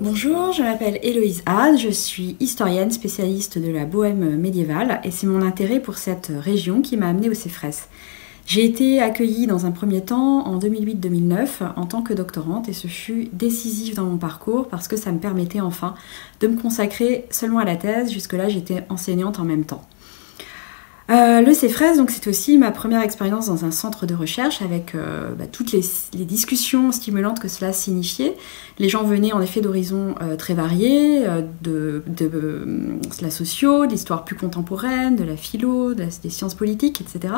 Bonjour, je m'appelle Héloïse Haas, je suis historienne spécialiste de la Bohême médiévale et c'est mon intérêt pour cette région qui m'a amenée au CEFRES. J'ai été accueillie dans un premier temps en 2008-2009 en tant que doctorante et ce fut décisif dans mon parcours parce que ça me permettait enfin de me consacrer seulement à la thèse. Jusque-là, j'étais enseignante en même temps. Le CEFRES, donc, c'est aussi ma première expérience dans un centre de recherche avec toutes les discussions stimulantes que cela signifiait. Les gens venaient en effet d'horizons très variés, de la socio, de l'histoire plus contemporaine, de la philo, des sciences politiques, etc.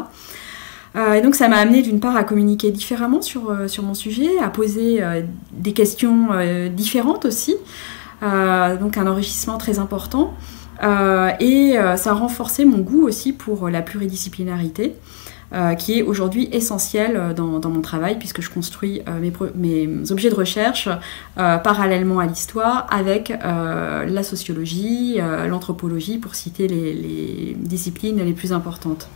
Et donc ça m'a amené d'une part à communiquer différemment sur mon sujet, à poser des questions différentes aussi, donc un enrichissement très important. Et ça a renforcé mon goût aussi pour la pluridisciplinarité, qui est aujourd'hui essentielle dans mon travail, puisque je construis mes objets de recherche parallèlement à l'histoire, avec la sociologie, l'anthropologie, pour citer les disciplines les plus importantes.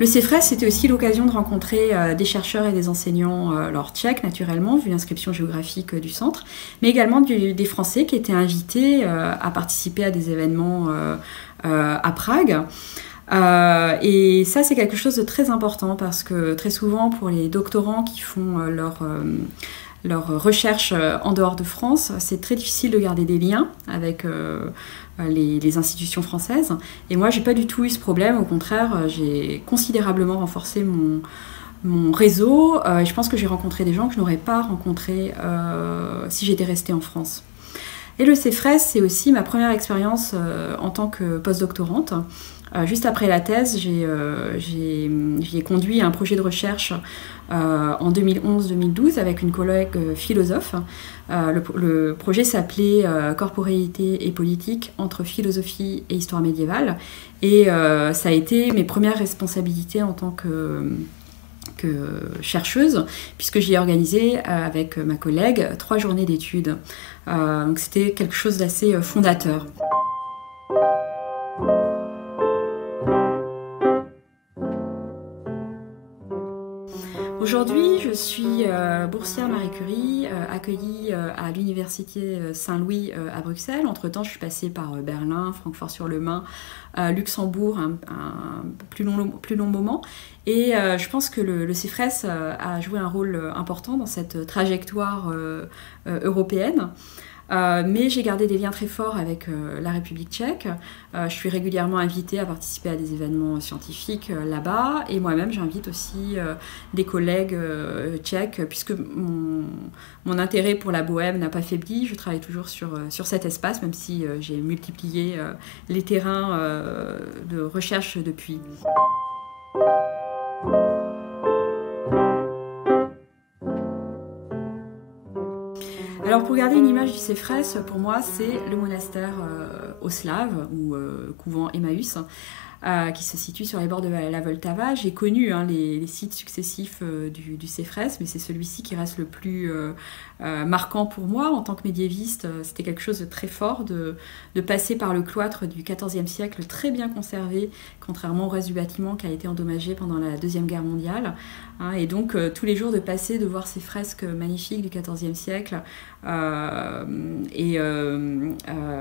Le CEFRES, c'était aussi l'occasion de rencontrer des chercheurs et des enseignants tchèques, naturellement, vu l'inscription géographique du centre, mais également des Français qui étaient invités à participer à des événements à Prague. Et ça, c'est quelque chose de très important parce que très souvent, pour les doctorants qui font leur recherche en dehors de France, c'est très difficile de garder des liens avec les institutions françaises. Et moi, j'ai pas du tout eu ce problème. Au contraire, j'ai considérablement renforcé mon réseau. Et je pense que j'ai rencontré des gens que je n'aurais pas rencontrés si j'étais restée en France. Et le CEFRES, c'est aussi ma première expérience en tant que postdoctorante. Juste après la thèse, j'ai conduit un projet de recherche en 2011-2012 avec une collègue philosophe. Le projet s'appelait Corporéité et politique entre philosophie et histoire médiévale. Et ça a été mes premières responsabilités en tant que chercheuse, puisque j'y ai organisé avec ma collègue 3 journées d'études. Donc c'était quelque chose d'assez fondateur. Aujourd'hui, je suis boursière Marie Curie, accueillie à l'Université Saint-Louis à Bruxelles. Entre-temps, je suis passée par Berlin, Francfort-sur-le-Main, Luxembourg, un plus long moment. Et je pense que le CEFRES a joué un rôle important dans cette trajectoire européenne. Mais j'ai gardé des liens très forts avec la République tchèque. Je suis régulièrement invitée à participer à des événements scientifiques là-bas. Et moi-même, j'invite aussi des collègues tchèques, puisque mon intérêt pour la Bohême n'a pas faibli. Je travaille toujours sur cet espace, même si j'ai multiplié les terrains de recherche depuis. Alors pour garder une image du CEFRES, pour moi c'est le monastère aux Slaves, ou couvent Emmaüs, qui se situe sur les bords de la Vltava. J'ai connu les sites successifs du CEFRES, mais c'est celui-ci qui reste le plus marquant pour moi. En tant que médiéviste, c'était quelque chose de très fort de passer par le cloître du XIVe siècle, très bien conservé, contrairement au reste du bâtiment qui a été endommagé pendant la Deuxième Guerre mondiale. Et donc tous les jours de passer, de voir ces fresques magnifiques du XIVe siècle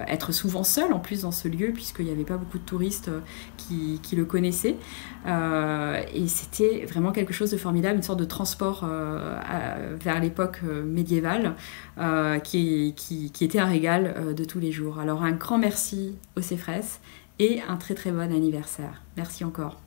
être souvent seule en plus dans ce lieu puisqu'il n'y avait pas beaucoup de touristes qui le connaissaient. Et c'était vraiment quelque chose de formidable, une sorte de transport vers l'époque médiévale qui était un régal de tous les jours. Alors un grand merci au CEFRES et un très très bon anniversaire. Merci encore.